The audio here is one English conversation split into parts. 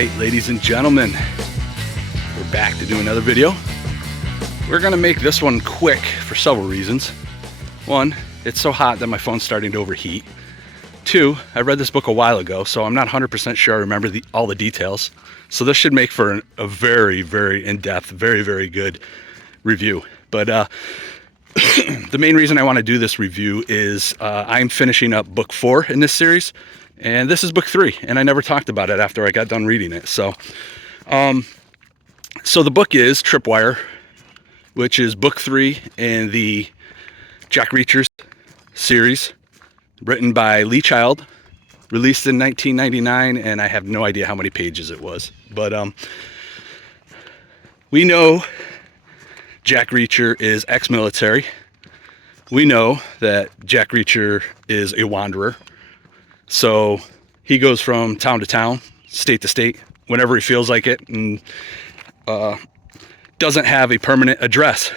Alright, ladies and gentlemen, we're back to do another video. We're gonna make this one quick for several reasons. One, it's so hot that my phone's starting to overheat. Two, I read this book a while ago, so I'm not 100% sure I remember all the details. So this should make for a very, very in-depth, very, very good review. But the main reason I want to do this review is I'm finishing up book 4 in this series, and this is book 3, and I never talked about it after I got done reading it. So the book is Tripwire, which is book 3 in the Jack Reacher series, written by Lee Child, released in 1999, and I have no idea how many pages it was. But we know Jack Reacher is ex-military. We know that Jack Reacher is a wanderer. So he goes from town to town, state to state, whenever he feels like it, and doesn't have a permanent address.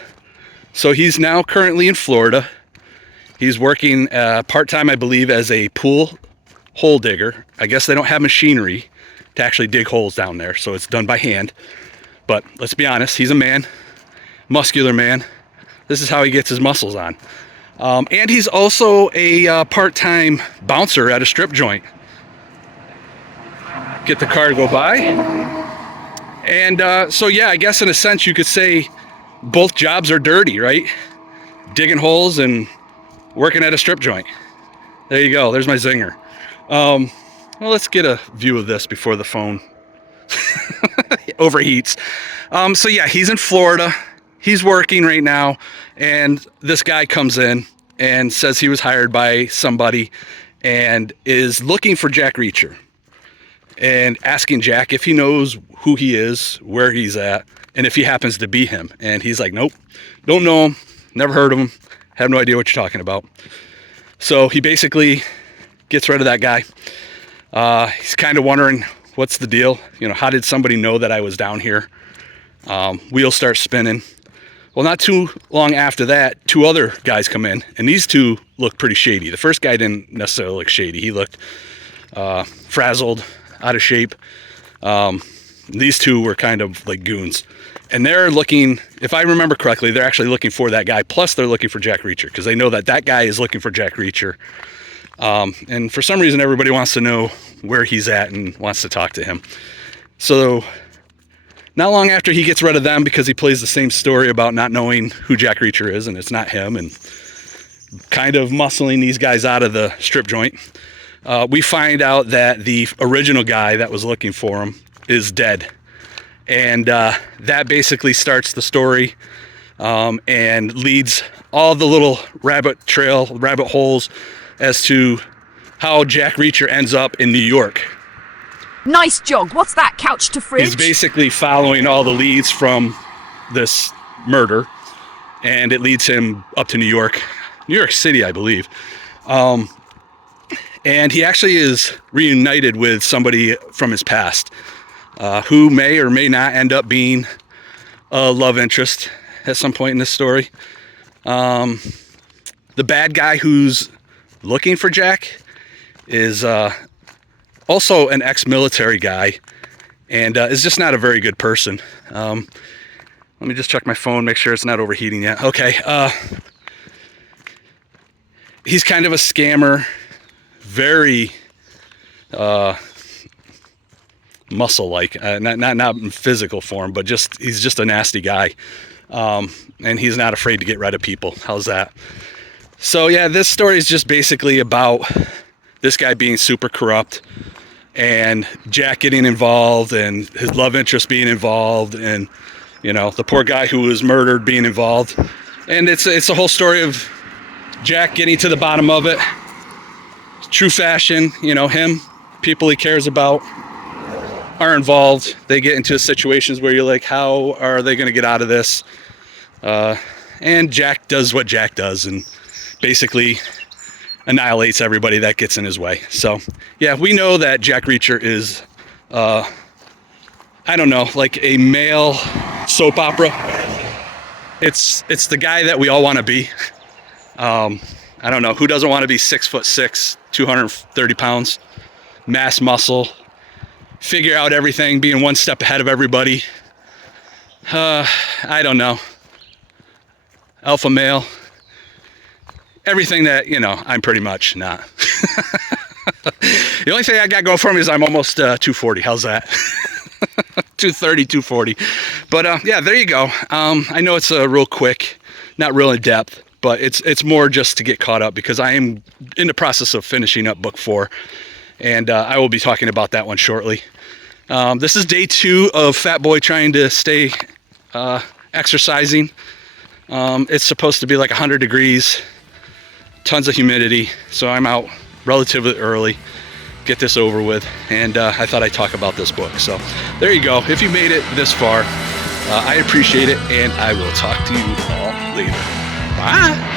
So he's now currently in Florida. He's working part-time, I believe, as a pool hole digger. I guess they don't have machinery to actually dig holes down there, so it's done by hand. But let's be honest, he's a man, muscular man. This is how he gets his muscles on. And he's also a part-time bouncer at a strip joint. Get the car to go by. And so yeah, I guess in a sense you could say both jobs are dirty, right? Digging holes and working at a strip joint. There you go, there's my zinger. Well, let's get a view of this before the phone overheats. So yeah, he's in Florida. He's working right now, and this guy comes in and says he was hired by somebody and is looking for Jack Reacher and asking Jack if he knows who he is, where he's at, and if he happens to be him. And he's like, nope, don't know him, never heard of him, have no idea what you're talking about. So he basically gets rid of that guy. He's kind of wondering, what's the deal? You know, how did somebody know that I was down here? Wheels start spinning. Well, not too long after that, 2 other guys come in, and these 2 look pretty shady. The first guy didn't necessarily look shady. He looked frazzled, out of shape. These 2 were kind of like goons. And they're looking, if I remember correctly, they're actually looking for that guy, plus they're looking for Jack Reacher, because they know that that guy is looking for Jack Reacher. And for some reason, everybody wants to know where he's at and wants to talk to him. So not long after he gets rid of them, because he plays the same story about not knowing who Jack Reacher is and it's not him, and kind of muscling these guys out of the strip joint, we find out that the original guy that was looking for him is dead. And that basically starts the story and leads all the little rabbit holes as to how Jack Reacher ends up in New York. Nice jog. What's that, couch to fridge? He's basically following all the leads from this murder, and it leads him up to New York City, I believe. And he actually is reunited with somebody from his past, who may or may not end up being a love interest at some point in this story. The bad guy who's looking for Jack is also an ex-military guy, and is just not a very good person. Let me just check my phone, make sure it's not overheating yet. Okay, he's kind of a scammer, very muscle-like, not in physical form, but he's just a nasty guy, and he's not afraid to get rid of people. How's that? So yeah, this story is just basically about this guy being super corrupt, and Jack getting involved, and his love interest being involved, and you know, the poor guy who was murdered being involved. And it's a whole story of Jack getting to the bottom of it. True fashion, you know, him, people he cares about are involved. They get into situations where you're like, how are they going to get out of this? And Jack does what Jack does and basically annihilates everybody that gets in his way. So yeah, we know that Jack Reacher is I don't know, like a male soap opera. It's the guy that we all want to be. I don't know, who doesn't want to be 6'6", 230 pounds, mass muscle, figure out everything, being one step ahead of everybody. I don't know. Alpha male. Everything that, you know, I'm pretty much not. The only thing I got going for me is I'm almost 240. How's that? 230, 240. But yeah, there you go. I know it's real quick, not real in depth, but it's more just to get caught up because I am in the process of finishing up book 4, and I will be talking about that one shortly. This is day 2 of Fat Boy trying to stay exercising. It's supposed to be like 100 degrees, tons of humidity, so I'm out relatively early, get this over with, and I thought I'd talk about this book. So there you go. If you made it this far, I appreciate it, and I will talk to you all later. Bye.